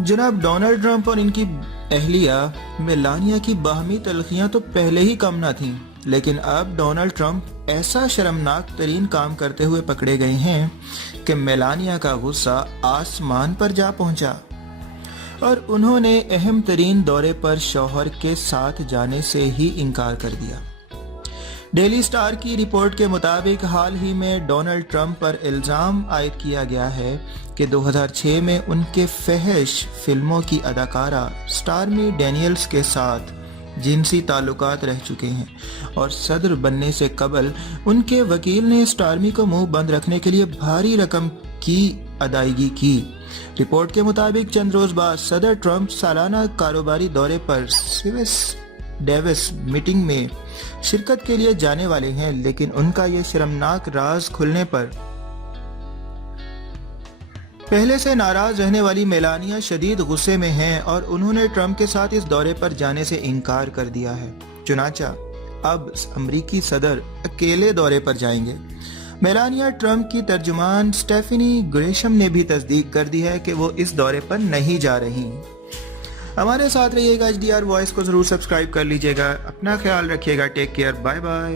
जनाब Donald Trump और इनकी अहलिया मेलानिया की बाहमी तलखियां तो पहले ही कम ना थीं, लेकिन अब डोनाल्ड ट्रंप ऐसा शर्मनाक तरीन काम करते हुए पकड़े गए हैं कि मेलानिया का गुस्सा आसमान पर जा पहुंचा और उन्होंने अहम तरीन दौरे पर शौहर के साथ जाने से ही इनकार कर दिया। डेली स्टार की रिपोर्ट के मुताबिक हाल ही में डोनाल्ड ट्रंप पर इल्ज़ाम आयद किया गया है कि 2006 में उनके फहश फिल्मों की अदाकारा स्टॉर्मी डैनियल्स के साथ जिनसी ताल्लुकात रह चुके हैं और सदर बनने से कबल उनके वकील ने स्टॉर्मी को मुंह बंद रखने के लिए भारी रकम की अदायगी की। रिपोर्ट के मुताबिक चंद रोज बाद सदर ट्रंप सालाना कारोबारी दौरे पर सिविस डेविस मीटिंग में शिरकत के लिए जाने वाले हैं, लेकिन उनका ये शर्मनाक राज खुलने पर पहले से नाराज रहने वाली मेलानिया शदीद गुस्से में हैं और उन्होंने ट्रंप के साथ इस दौरे पर जाने से इनकार कर दिया है। चुनांचा अब अमरीकी सदर अकेले दौरे पर जाएंगे। मेलानिया ट्रंप की तर्जुमान स्टेफनी ग्रेशम ने भी तस्दीक कर दी है कि वो इस दौरे पर नहीं जा रही। हमारे साथ रहिएगा, HDR वॉइस को जरूर सब्सक्राइब कर लीजिएगा। अपना ख्याल रखिएगा। Take care, bye bye.